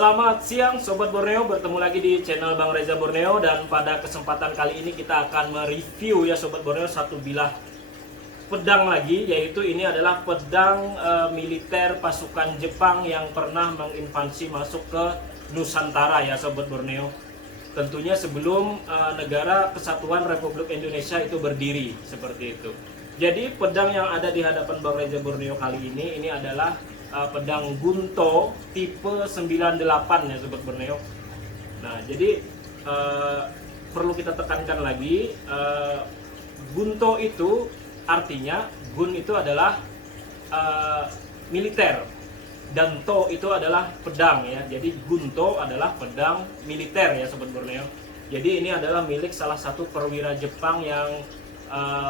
Selamat siang Sobat Borneo, bertemu lagi di channel Bang Reza Borneo. Dan pada kesempatan kali ini kita akan mereview ya Sobat Borneo satu bilah pedang lagi. Yaitu ini adalah pedang militer pasukan Jepang yang pernah menginvasi masuk ke Nusantara ya Sobat Borneo. Tentunya sebelum negara Kesatuan Republik Indonesia itu berdiri, seperti itu. Jadi pedang yang ada di hadapan Bang Reza Borneo kali ini adalah pedang Gunto tipe 98 ya Sobat Borneo. Nah, jadi perlu kita tekankan lagi, Gunto itu artinya Gun itu adalah militer dan To itu adalah pedang ya. Jadi Gunto adalah pedang militer ya Sobat Borneo. Jadi ini adalah milik salah satu perwira Jepang yang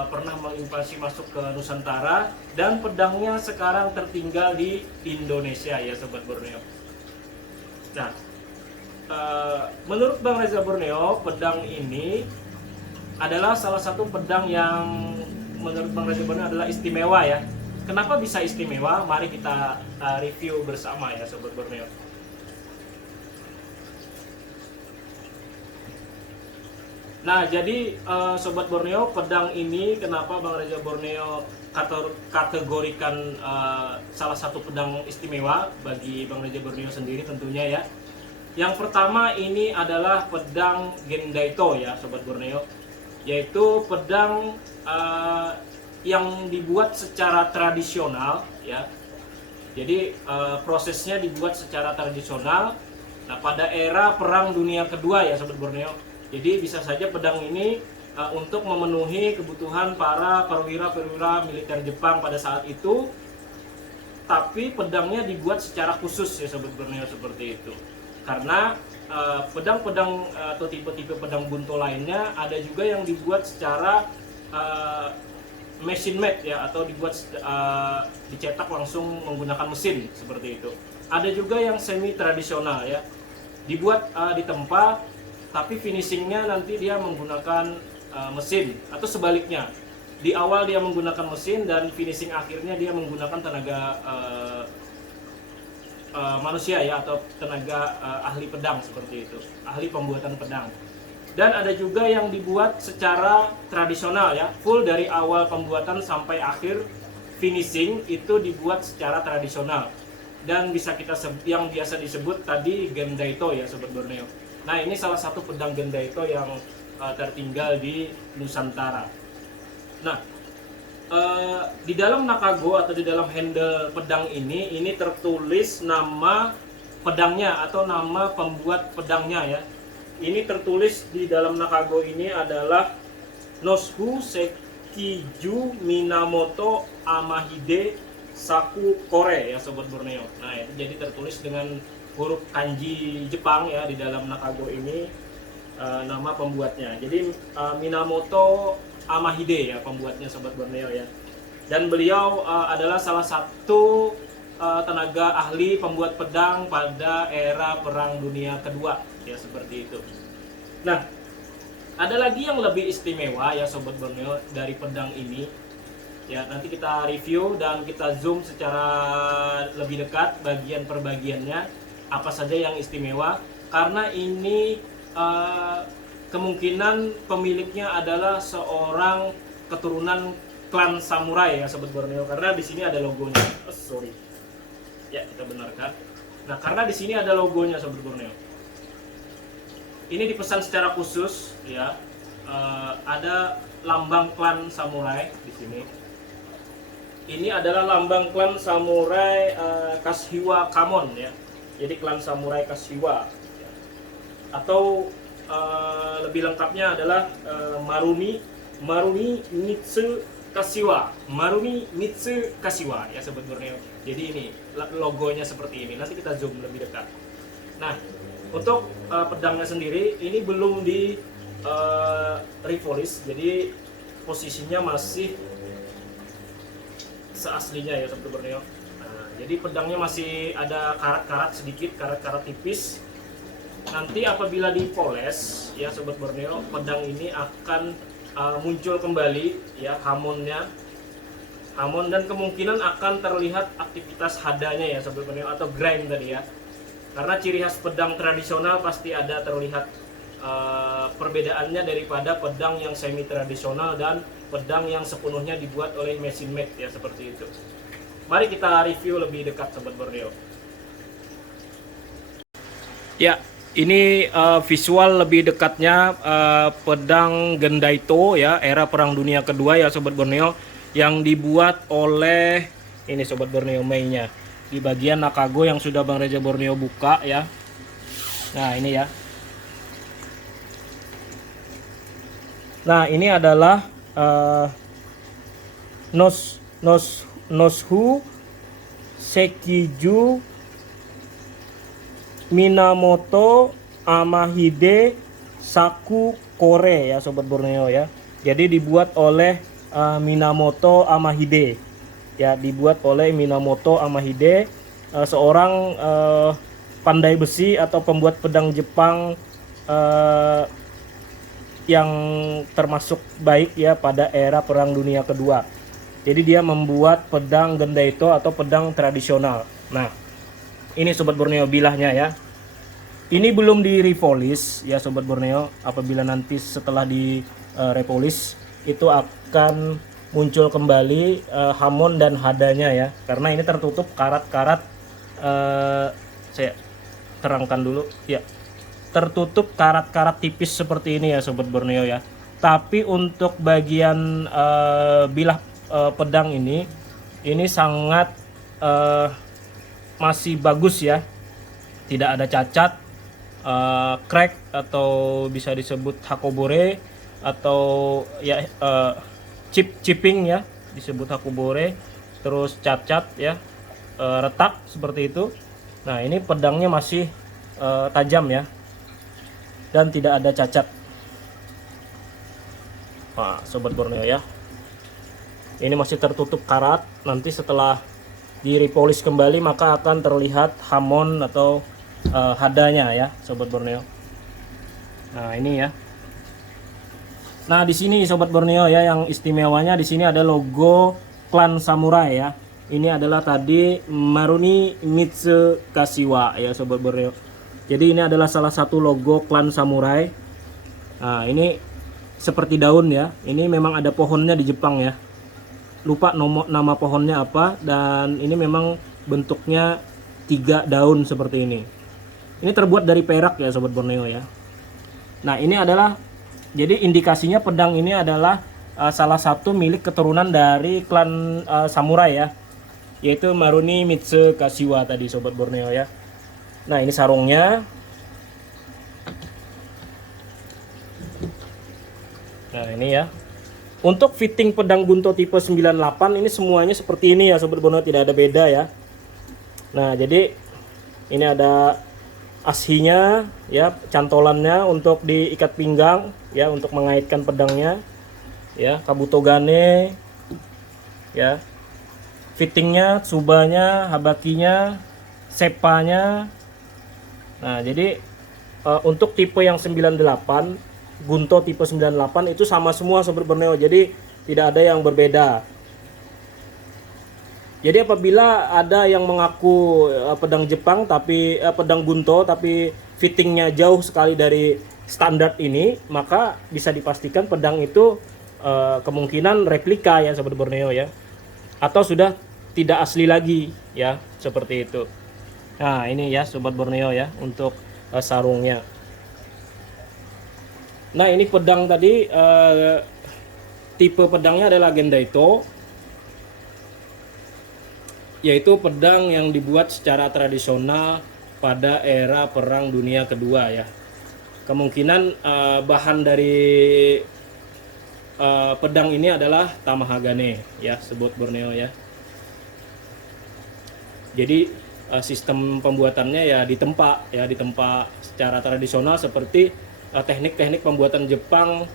pernah menginvasi masuk ke Nusantara, dan pedangnya sekarang tertinggal di Indonesia ya Sobat Borneo. Nah, menurut Bang Reza Borneo, pedang ini adalah salah satu pedang yang menurut Bang Reza Borneo adalah istimewa ya. Kenapa bisa istimewa? Mari kita review bersama ya Sobat Borneo. Nah, jadi Sobat Borneo, pedang ini kenapa Bang Reza Borneo kategorikan salah satu pedang istimewa bagi Bang Reza Borneo sendiri tentunya ya. Yang pertama ini adalah pedang Gendaito ya Sobat Borneo, yaitu pedang yang dibuat secara tradisional ya. Jadi prosesnya dibuat secara tradisional. Nah, pada era Perang Dunia Kedua ya Sobat Borneo. Jadi bisa saja pedang ini untuk memenuhi kebutuhan para perwira-perwira militer Jepang pada saat itu. Tapi pedangnya dibuat secara khusus ya Sobat Borneo, seperti itu. Karena pedang-pedang atau tipe-tipe pedang Gunto lainnya ada juga yang dibuat secara machine made ya, atau dicetak langsung menggunakan mesin, seperti itu. Ada juga yang semi tradisional ya, dibuat di tempat tapi finishingnya nanti dia menggunakan mesin, atau sebaliknya, di awal dia menggunakan mesin dan finishing akhirnya dia menggunakan tenaga manusia ya, atau tenaga ahli pedang, seperti itu, ahli pembuatan pedang. Dan ada juga yang dibuat secara tradisional ya, full dari awal pembuatan sampai akhir finishing itu dibuat secara tradisional, dan bisa kita yang biasa disebut tadi Gendaito ya Sobat Borneo. Nah, ini salah satu pedang Gendaito yang tertinggal di Nusantara. Nah, di dalam nakago atau di dalam handle pedang ini tertulis nama pedangnya atau nama pembuat pedangnya ya. Ini tertulis di dalam nakago ini adalah Noshu Sekiju Minamoto Amahide Saku Kore ya Sobat Borneo. Nah, itu jadi tertulis dengan huruf kanji Jepang ya di dalam nakago ini, nama pembuatnya. Jadi Minamoto Amahide ya pembuatnya Sobat Borneo ya. Dan beliau adalah salah satu tenaga ahli pembuat pedang pada era Perang Dunia Kedua ya, seperti itu. Nah, ada lagi yang lebih istimewa ya Sobat Borneo dari pedang ini. Ya, nanti kita review dan kita zoom secara lebih dekat bagian per bagiannya, apa saja yang istimewa, karena ini kemungkinan pemiliknya adalah seorang keturunan klan samurai ya Sobat Borneo, karena di sini ada logonya. Sorry. Ya, kita benarkan. Nah, karena di sini ada logonya Sobat Borneo. Ini dipesan secara khusus ya. Ada lambang klan samurai di sini. Ini adalah lambang klan samurai Kashiwa Kamon ya. Jadi klan samurai Kashiwa, atau lebih lengkapnya adalah Marumi Mitsu Kashiwa, Marumi Mitsu Kashiwa ya Sobat Borneo. Jadi ini logonya seperti ini. Nanti kita zoom lebih dekat. Nah, untuk pedangnya sendiri ini belum di repolish, jadi posisinya masih seaslinya ya Sobat Borneo. Jadi pedangnya masih ada karat-karat sedikit, karat-karat tipis. Nanti apabila dipoles ya Sobat Borneo, pedang ini akan muncul kembali ya hamon, dan kemungkinan akan terlihat aktivitas hadanya ya Sobat Borneo, atau grind tadi ya. Karena ciri khas pedang tradisional pasti ada terlihat perbedaannya daripada pedang yang semi tradisional dan pedang yang sepenuhnya dibuat oleh mesin made ya, seperti itu. Mari kita review lebih dekat Sobat Borneo. Ya, ini visual lebih dekatnya pedang Gendaito ya, era Perang Dunia Kedua ya Sobat Borneo, yang dibuat oleh ini Sobat Borneo Mei-nya. Di bagian Nakago yang sudah Bang Reza Borneo buka ya. Nah, ini ya. Nah, ini adalah Noshu Sekiju Minamoto Amahide Saku Kore ya Sobat Borneo ya. Jadi dibuat oleh Minamoto Amahide ya, dibuat oleh Minamoto Amahide, seorang pandai besi atau pembuat pedang Jepang yang termasuk baik ya pada era Perang Dunia Kedua. Jadi dia membuat pedang Gendaito atau pedang tradisional. Nah, ini Sobat Borneo bilahnya ya. Ini belum di repolis ya Sobat Borneo. Apabila nanti setelah di repolis itu akan muncul kembali hamon dan hadanya ya. Karena ini tertutup karat-karat, saya terangkan dulu ya. Tertutup karat-karat tipis seperti ini ya Sobat Borneo ya. Tapi untuk bagian bilah pedang ini sangat masih bagus ya, tidak ada cacat, crack atau bisa disebut hakobore atau ya chipping ya, disebut hakobore, terus cacat ya, retak seperti itu. Nah, ini pedangnya masih tajam ya, dan tidak ada cacat. Nah, Sobat Borneo ya, ini masih tertutup karat. Nanti setelah di repolis kembali maka akan terlihat hamon atau hadanya ya Sobat Borneo. Nah, ini ya. Nah, di sini Sobat Borneo ya, yang istimewanya di sini ada logo klan samurai ya. Ini adalah tadi Maruni Mitsu Kashiwa ya Sobat Borneo. Jadi ini adalah salah satu logo klan samurai. Nah, ini seperti daun ya. Ini memang ada pohonnya di Jepang ya. Lupa nama pohonnya apa, dan ini memang bentuknya 3 daun seperti ini. Ini terbuat dari perak ya Sobat Borneo ya. Nah, ini adalah jadi indikasinya pedang ini adalah salah satu milik keturunan dari klan samurai ya, yaitu Maruni Mitsu Kashiwa tadi Sobat Borneo ya. Nah, ini sarungnya. Nah, ini ya. Untuk fitting pedang Gunto tipe 98 ini semuanya seperti ini ya Sobat Borneo, tidak ada beda ya. Nah, jadi ini ada ashinya ya, cantolannya untuk diikat pinggang ya, untuk mengaitkan pedangnya ya, kabutogane ya, fittingnya, tsubanya, habakinya, seppanya. Nah, jadi untuk tipe yang 98 Gunto tipe 98 itu sama semua Sobat Borneo, jadi tidak ada yang berbeda. Jadi apabila ada yang mengaku pedang Jepang tapi pedang Gunto tapi fittingnya jauh sekali dari standar ini, maka bisa dipastikan pedang itu kemungkinan replika ya Sobat Borneo ya, atau sudah tidak asli lagi ya, seperti itu. Nah, ini ya Sobat Borneo ya untuk sarungnya. Nah, ini pedang tadi tipe pedangnya adalah Gendaito, yaitu pedang yang dibuat secara tradisional pada era Perang Dunia Kedua ya. Kemungkinan bahan dari pedang ini adalah Tamahagane ya Sobat Borneo ya. Jadi sistem pembuatannya ya ditempa secara tradisional seperti teknik-teknik pembuatan Jepang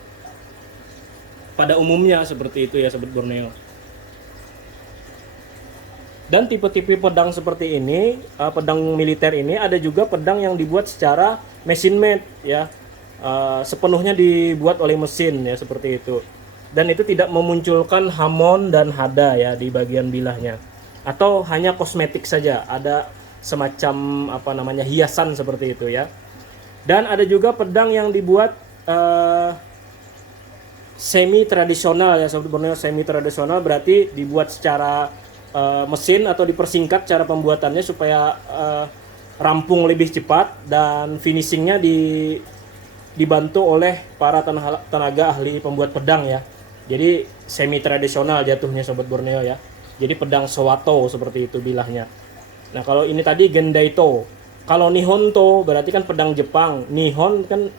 pada umumnya, seperti itu ya Sobat Borneo. Dan tipe-tipe pedang seperti ini, pedang militer ini, ada juga pedang yang dibuat secara machine made ya, sepenuhnya dibuat oleh mesin ya, seperti itu. Dan itu tidak memunculkan hamon dan hada ya di bagian bilahnya, atau hanya kosmetik saja, ada semacam apa namanya hiasan seperti itu ya. Dan ada juga pedang yang dibuat semi tradisional ya Sobat Borneo. Semi tradisional berarti dibuat secara mesin atau dipersingkat cara pembuatannya supaya rampung lebih cepat dan finishingnya dibantu oleh para tenaga ahli pembuat pedang ya. Jadi semi tradisional jatuhnya Sobat Borneo ya. Jadi pedang Sowato seperti itu bilahnya. Nah kalau ini tadi Gendaito. Kalau Nihonto berarti kan pedang Jepang. Nihon kan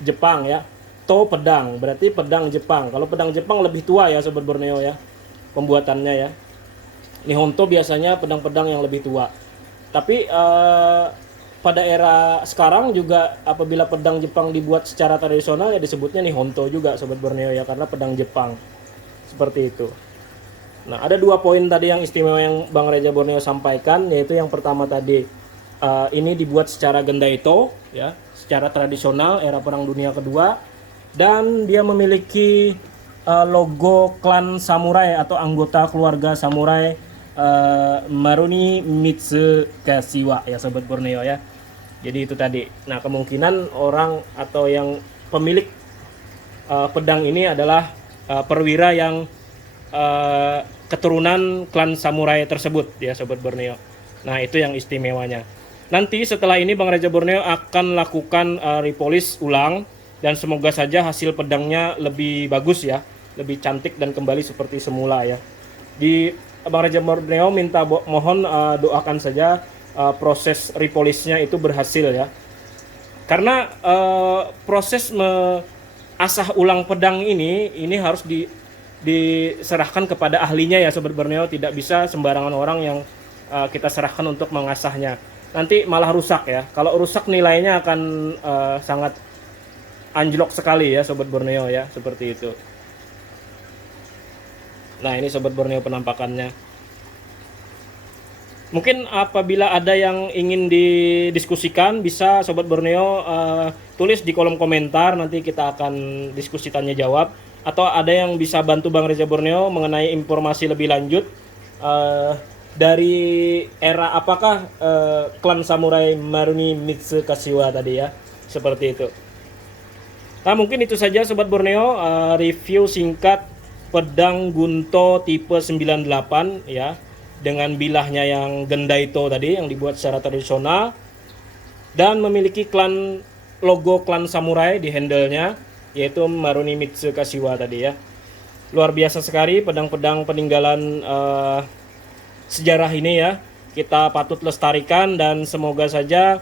Jepang ya. To pedang berarti pedang Jepang. Kalau pedang Jepang lebih tua ya Sobat Borneo ya pembuatannya ya. Nihonto biasanya pedang-pedang yang lebih tua. Tapi pada era sekarang juga apabila pedang Jepang dibuat secara tradisional ya disebutnya Nihonto juga Sobat Borneo ya, karena pedang Jepang seperti itu. Nah ada 2 poin tadi yang istimewa yang Bang Reza Borneo sampaikan, yaitu yang pertama tadi ini dibuat secara Gendaito ya, secara tradisional era Perang Dunia Kedua, dan dia memiliki logo klan samurai atau anggota keluarga samurai Maruni Mitsukashiwa ya Sobat Borneo ya. Jadi itu tadi. Nah kemungkinan orang atau yang pemilik pedang ini adalah perwira yang keturunan klan samurai tersebut ya Sobat Borneo. Nah itu yang istimewanya. Nanti setelah ini Bang Reza Borneo akan lakukan repolish ulang, dan semoga saja hasil pedangnya lebih bagus ya, lebih cantik dan kembali seperti semula ya. Di Bang Reza Borneo minta mohon doakan saja proses repolishnya itu berhasil ya. Karena proses asah ulang pedang ini harus diserahkan kepada ahlinya ya Sobat Borneo. Tidak bisa sembarangan orang yang kita serahkan untuk mengasahnya. Nanti malah rusak ya. Kalau rusak nilainya akan sangat anjlok sekali ya Sobat Borneo ya, seperti itu. Nah ini Sobat Borneo penampakannya. Mungkin apabila ada yang ingin didiskusikan, bisa Sobat Borneo tulis di kolom komentar, nanti kita akan diskusi tanya jawab. Atau ada yang bisa bantu Bang Reza Borneo mengenai informasi lebih lanjut dari era apakah klan samurai Maruni Mitsukashiwa tadi ya, seperti itu. Nah mungkin itu saja Sobat Borneo review singkat pedang Gunto tipe 98 ya, dengan bilahnya yang Gendaito tadi yang dibuat secara tradisional dan memiliki logo klan samurai di handle-nya, yaitu Maruni Mitsukashiwa tadi ya. Luar biasa sekali pedang-pedang peninggalan sejarah ini ya. Kita patut lestarikan dan semoga saja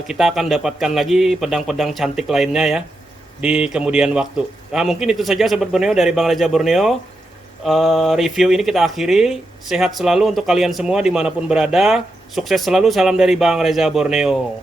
kita akan dapatkan lagi pedang-pedang cantik lainnya ya di kemudian waktu. Nah mungkin itu saja Sobat Borneo dari Bang Reza Borneo. Review ini kita akhiri. Sehat selalu untuk kalian semua dimanapun berada. Sukses selalu. Salam dari Bang Reza Borneo.